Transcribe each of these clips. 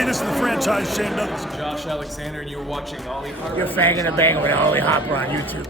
Hey, this is the franchise Shane Douglas. Josh Alexander, and you're watching Ollie Harper. You're fanging and banging with Ollie Harper on YouTube.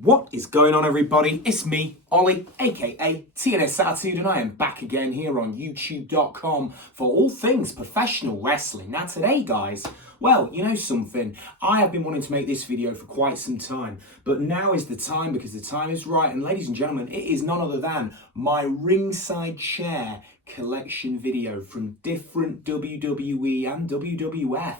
What is going on, everybody? It's me, Ollie, aka TNSAttitude, and I am back again here on YouTube.com for all things professional wrestling. Now today, guys, well, you know something, I have been wanting to make this video for quite some time, but now is the time because the time is right, and ladies and gentlemen, it is none other than my Ringside Chair collection video from different WWE and WWF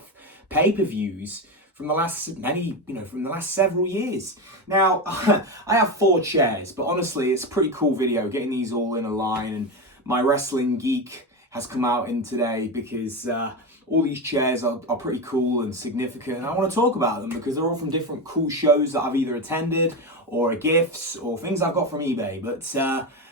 pay-per-views from the last several years. Now, I have 4 chairs, but honestly, it's a pretty cool video, getting these all in a line, and my wrestling geek has come out in today because all these chairs are pretty cool and significant, and I want to talk about them because they're all from different cool shows that I've either attended, or gifts, or things I've got from eBay, but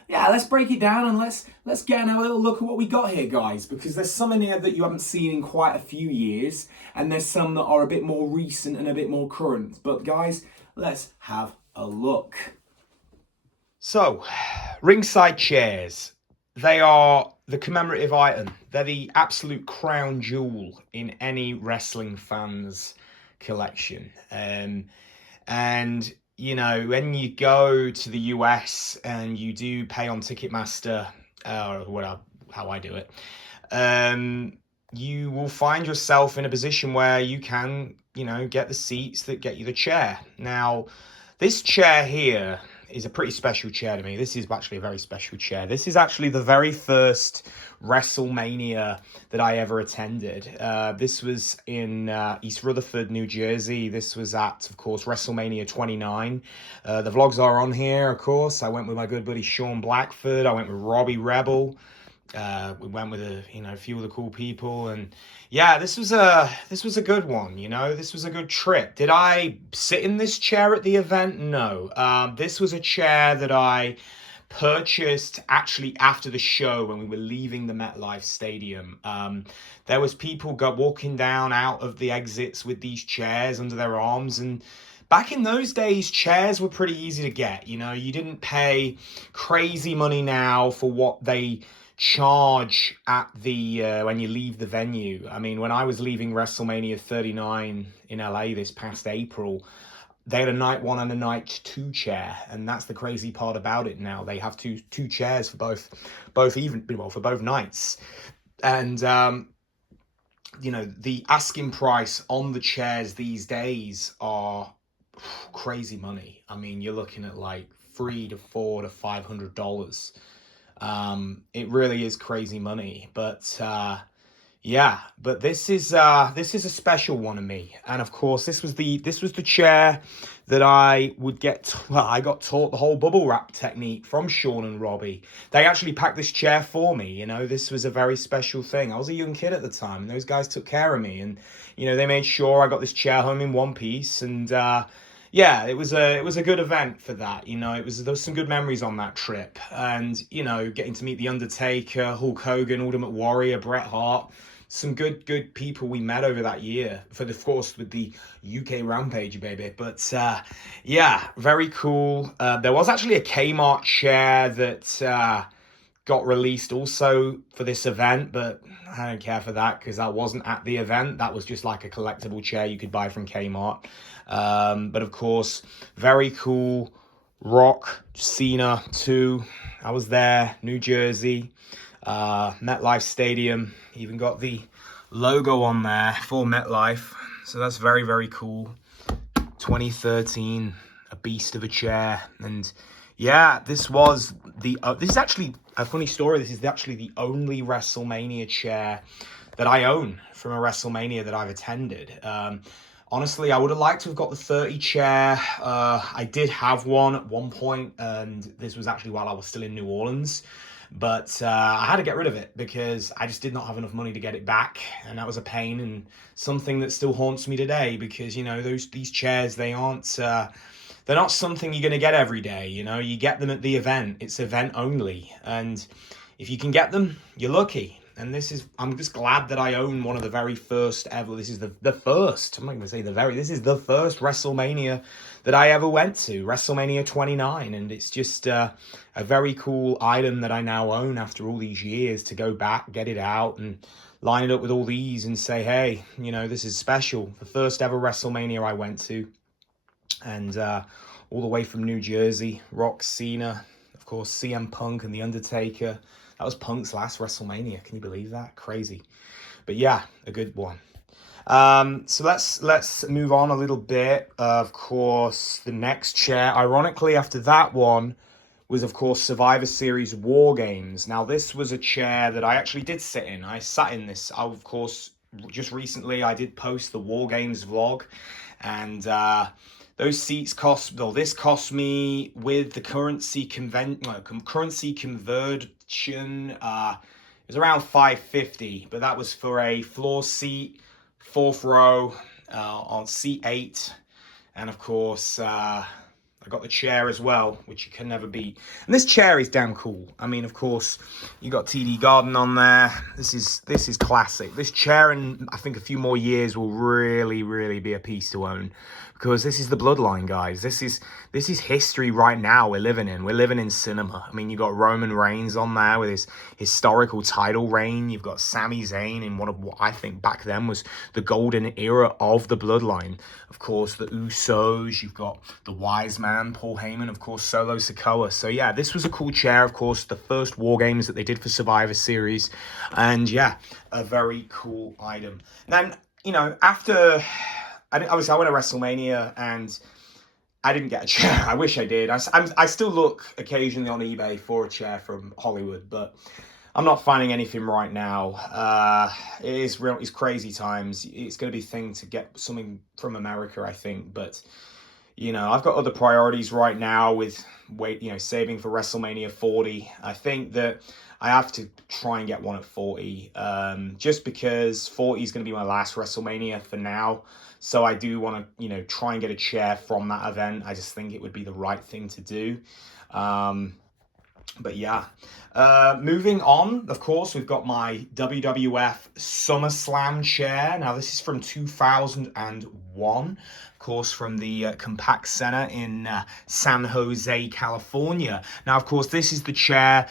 yeah, let's break it down and let's get a little look at what we got here, guys, because there's some in here that you haven't seen in quite a few years, and there's some that are a bit more recent and a bit more current. But guys, let's have a look. So, ringside chairs. They are the commemorative item. They're the absolute crown jewel in any wrestling fan's collection. And you know, when you go to the US and you do pay on Ticketmaster, or how I do it, you will find yourself in a position where you can, you know, get the seats that get you the chair. Now, this chair here is a pretty special chair to me. This is actually a very special chair. This is actually the very first WrestleMania that I ever attended. This was in East Rutherford, New Jersey. This was at, of course, WrestleMania 29. The vlogs are on here, of course. I went with my good buddy Sean Blackford. I went with Robbie Rebel. We went with a few of the cool people, and yeah, this was a good one. You know, this was a good trip. Did I sit in this chair at the event? No. This was a chair that I purchased actually after the show when we were leaving the MetLife Stadium. There was people walking down out of the exits with these chairs under their arms, and back in those days, chairs were pretty easy to get. You know, you didn't pay crazy money now for what they charge at the when you leave the venue. I mean, when I was leaving WrestleMania 39 in LA this past April, they had a night 1 and a night 2 chair, and that's the crazy part about it now. They have two chairs for both for both nights, and you know, the asking price on the chairs these days are crazy money. I mean, you're looking at like $300 to $400 to $500. It really is crazy money, but yeah, but this is a special one to me. And of course, this was the chair that I would I got taught the whole bubble wrap technique from Sean and Robbie. They actually packed this chair for me. You know, this was a very special thing. I was a young kid at the time, and those guys took care of me, and you know, they made sure I got this chair home in one piece, and yeah, it was a good event for that. You know, there was some good memories on that trip, and you know, getting to meet the Undertaker, Hulk Hogan, Ultimate Warrior, Bret Hart, some good people we met over that year. Of course, with the UK Rampage, baby. But yeah, very cool. There was actually a Kmart chair that got released also for this event, but I don't care for that because that wasn't at the event. That was just like a collectible chair you could buy from Kmart. But of course, very cool. Rock, Cena 2. I was there, New Jersey, MetLife Stadium. Even got the logo on there for MetLife. So that's very, very cool. 2013, a beast of a chair. And yeah, this is actually a funny story. This is actually the only WrestleMania chair that I own from a WrestleMania that I've attended. Honestly, I would have liked to have got the 30 chair. I did have one at one point, and this was actually while I was still in New Orleans. But I had to get rid of it because I just did not have enough money to get it back, and that was a pain and something that still haunts me today because, you know, these chairs, they're not something you're going to get every day. You know, you get them at the event. It's event only, and if you can get them, you're lucky. And I'm just glad that I own one of the very first ever. This is the first, I'm not going to say this is the first WrestleMania that I ever went to, WrestleMania 29. And it's just a very cool item that I now own after all these years, to go back, get it out, and line it up with all these and say, hey, this is special. The first ever WrestleMania I went to. And all the way from New Jersey, Rock, Cena, of course, CM Punk and The Undertaker. That was Punk's last WrestleMania. Can you believe that? Crazy. But yeah, a good one. So let's move on a little bit. Of course, the next chair, ironically, after that one, was, of course, Survivor Series War Games. Now, this was a chair that I actually did sit in. I sat in this. Of course, just recently, I did post the War Games vlog. And those seats this cost me, with the currency conversion, it was around $5.50, but that was for a floor seat, 4th row, on seat 8. And of course, I got the chair as well, which you can never beat. And this chair is damn cool. I mean, of course, you got TD Garden on there. This is classic. This chair, in I think a few more years, will really, really be a piece to own, because this is the bloodline, guys. This is history right now we're living in. We're living in cinema. I mean, you got Roman Reigns on there with his historical title reign. You've got Sami Zayn in one of what I think back then was the golden era of the bloodline. Of course, the Usos. You've got the Wise Man, Paul Heyman. Of course, Solo Sikoa. So yeah, this was a cool chair. Of course, the first War Games that they did for Survivor Series. And yeah, a very cool item. Then, after... Obviously, I went to WrestleMania and I didn't get a chair. I wish I did. I still look occasionally on eBay for a chair from Hollywood, but I'm not finding anything right now. It's crazy times. It's going to be a thing to get something from America, I think. But, I've got other priorities right now with saving for WrestleMania 40. I think that I have to try and get one at 40, just because 40 is going to be my last WrestleMania for now. So I do want to, try and get a chair from that event. I just think it would be the right thing to do. But yeah, moving on, of course, we've got my WWF SummerSlam chair. Now, this is from 2001, of course, from the Compact Center in San Jose, California. Now, of course, this is the chair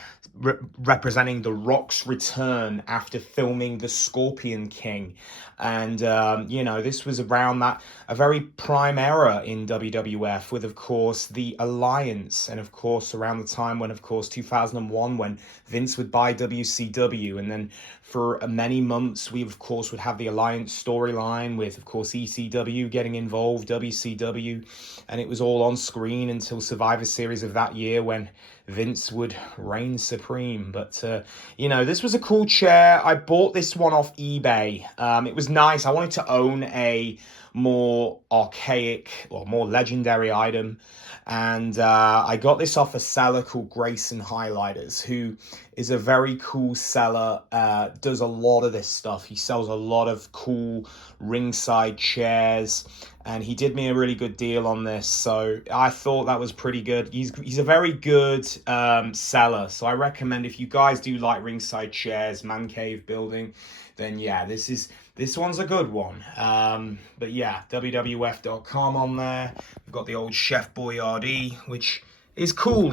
representing The Rock's return after filming The Scorpion King. And, this was around a very prime era in WWF with, of course, the Alliance. And, of course, around the time when, of course, 2001, when Vince would buy WCW. And then for many months, we, of course, would have the Alliance storyline with, of course, ECW getting involved, WCW. And it was all on screen until Survivor Series of that year when Vince would reign supreme. But, this was a cool chair. I bought this one off eBay. It was nice. I wanted to own a more archaic or more legendary item. And I got this off a seller called Grayson Highlighters, who is a very cool seller, does a lot of this stuff. He sells a lot of cool ringside chairs, and he did me a really good deal on this. So I thought that was pretty good. He's a very good seller. So I recommend, if you guys do like ringside chairs, man cave building, then yeah, this one's a good one. But yeah, WWF.com on there. We've got the old Chef Boyardee, which is cool,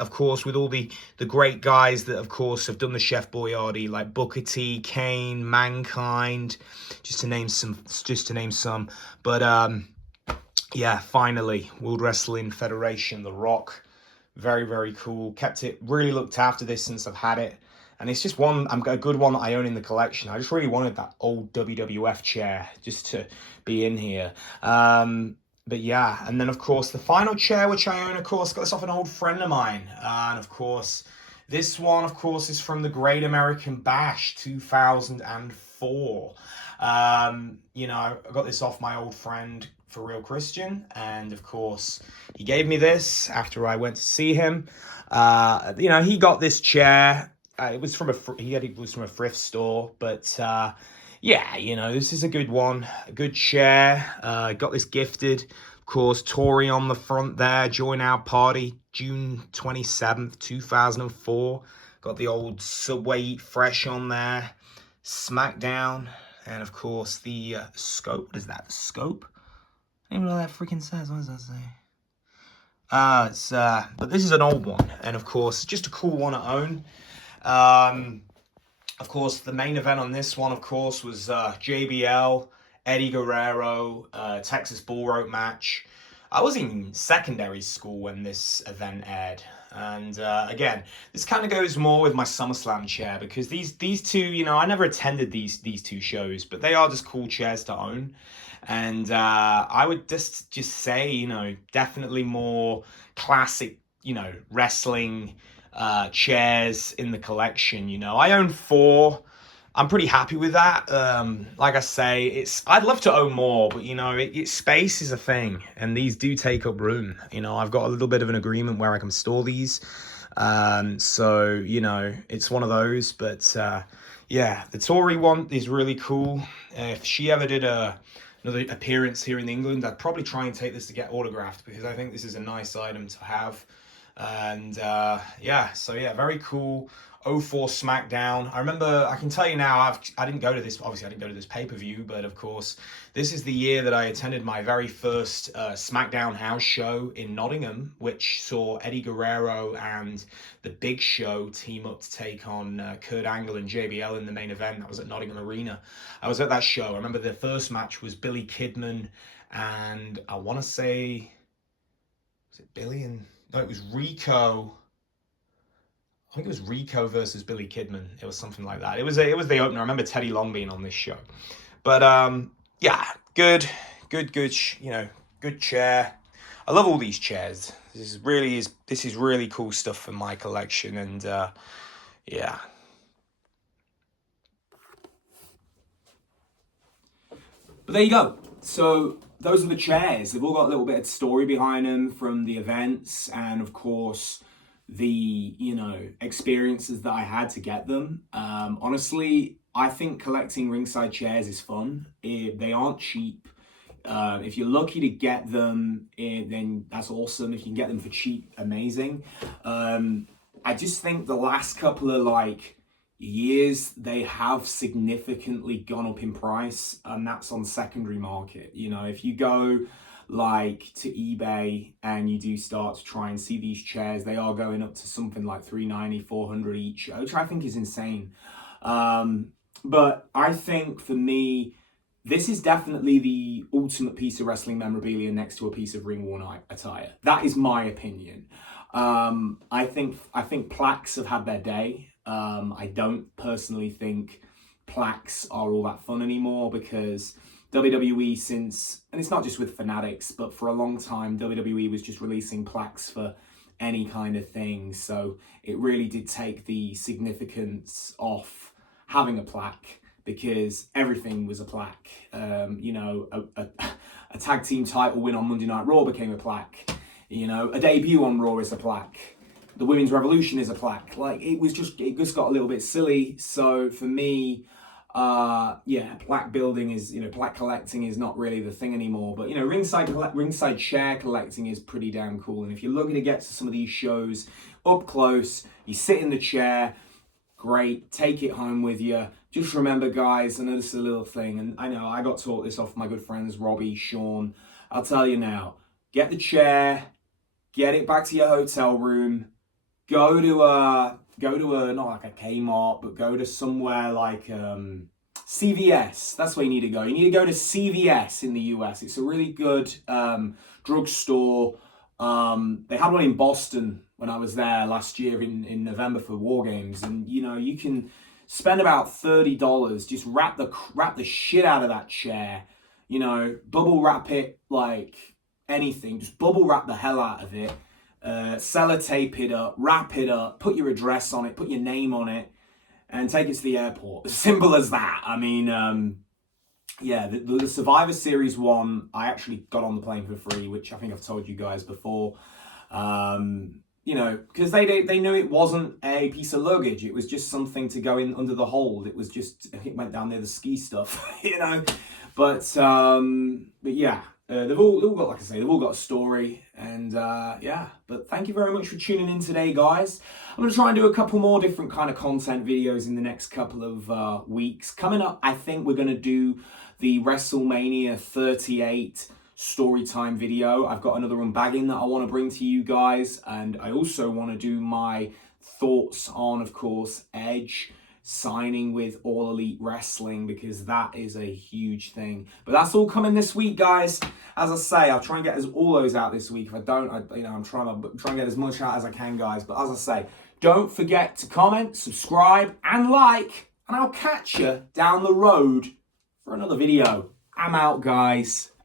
of course, with all the great guys that, of course, have done the Chef Boyardee, like Booker T, Kane, Mankind, just to name some. But yeah, finally, World Wrestling Federation, The Rock, very, very cool. Really looked after this since I've had it. And it's just a good one that I own in the collection. I just really wanted that old WWF chair just to be in here. But yeah, and then, of course, the final chair, which I own, of course, got this off an old friend of mine. And, of course, this one, of course, is from the Great American Bash 2004. I got this off my old friend, For Real Christian. And, of course, he gave me this after I went to see him. He got this chair. It was from a thrift store, but this is a good one, a good chair. Got this gifted, of course. Tori on the front there, join our party, June 27th, 2004. Got the old Subway Eat Fresh on there. SmackDown. And of course the scope. What is that? The scope? I don't even know what that freaking says. What does that say? But this is an old one. And of course, just a cool one to own. Of course, the main event on this one, of course, was JBL, Eddie Guerrero, Texas Bull Rope match. I was in secondary school when this event aired. And again, this kind of goes more with my SummerSlam chair because these two, you know, I never attended these two shows, but they are just cool chairs to own. And I would just say, you know, definitely more classic, you know, wrestling chairs in the collection. You know, I own 4. I'm pretty happy with that. Like I say, I'd love to own more, but you know, space is a thing, and these do take up room. You know, I've got a little bit of an agreement where I can store these. So you know, it's one of those. But yeah, the Tori one is really cool. If she ever did another appearance here in England, I'd probably try and take this to get autographed because I think this is a nice item to have. And yeah, so yeah, very cool. 04 SmackDown. I remember, I can tell you now, I didn't go to this, obviously I didn't go to this pay-per-view, but of course, this is the year that I attended my very first SmackDown house show in Nottingham, which saw Eddie Guerrero and The Big Show team up to take on Kurt Angle and JBL in the main event. That was at Nottingham Arena. I was at that show. I remember the first match was Billy Kidman and I want to say, was it Billy and, no, it was Rico. I think it was Rico versus Billy Kidman. It was something like that. It was the opener. I remember Teddy Long being on this show. But yeah, good, you know, good chair. I love all these chairs. This is really cool stuff for my collection, and yeah. But there you go. So those are the chairs. They've all got a little bit of story behind them from the events, and of course the, you know, experiences that I had to get them. Honestly, I think collecting ringside chairs is fun. They aren't cheap. If you're lucky to get them, then that's awesome. If you can get them for cheap, amazing. I just think the last couple of like years, they have significantly gone up in price, and that's on secondary market. You know, if you go like to eBay and you do start to try and see these chairs, they are going up to something like $390, $400 each, which I think is insane. But I think for me, this is definitely the ultimate piece of wrestling memorabilia next to a piece of ring-worn attire. That is my opinion. I think plaques have had their day. I don't personally think plaques are all that fun anymore because WWE since, and it's not just with fanatics, but for a long time, WWE was just releasing plaques for any kind of thing. So it really did take the significance off having a plaque because everything was a plaque. You know, a tag team title win on Monday Night Raw became a plaque. You know, a debut on Raw is a plaque. The Women's Revolution is a plaque. Like, it just got a little bit silly. So for me, yeah, plaque building is, you know, plaque collecting is not really the thing anymore. But, you know, ringside chair collecting is pretty damn cool. And if you're looking to get to some of these shows up close, you sit in the chair, great, take it home with you. Just remember, guys, I know this is a little thing, and I know I got taught this off my good friends Robbie, Sean. I'll tell you now, get the chair, get it back to your hotel room, go to a not like a Kmart, but go to somewhere like CVS. That's where you need to go. You need to go to CVS in the US. It's a really good drugstore. They had one in Boston when I was there last year in November for War Games, and you know, you can spend about $30. Just wrap the shit out of that chair. You know, bubble wrap it like anything. Just bubble wrap the hell out of it. Sellotape it up, wrap it up, put your address on it, put your name on it, and take it to the airport. As simple as that. I mean, yeah, the Survivor Series one, I actually got on the plane for free, which I think I've told you guys before. You know, because they knew it wasn't a piece of luggage. It was just something to go in under the hold. It was just, it went down there, the ski stuff, you know. But yeah, they've all got, like I say, they've all got a story, and yeah. But thank you very much for tuning in today, guys. I'm going to try and do a couple more different kind of content videos in the next couple of weeks. Coming up, I think we're going to do the WrestleMania 38 story time video. I've got another unbagging that I want to bring to you guys, and I also want to do my thoughts on, of course, Edge signing with All Elite Wrestling, because that is a huge thing. But that's all coming this week, guys. As I say, I'll try and get all those out this week. If I don't, I'm trying to get as much out as I can, guys. But as I say, don't forget to comment, subscribe, and like, and I'll catch you down the road for another video. I'm out, guys.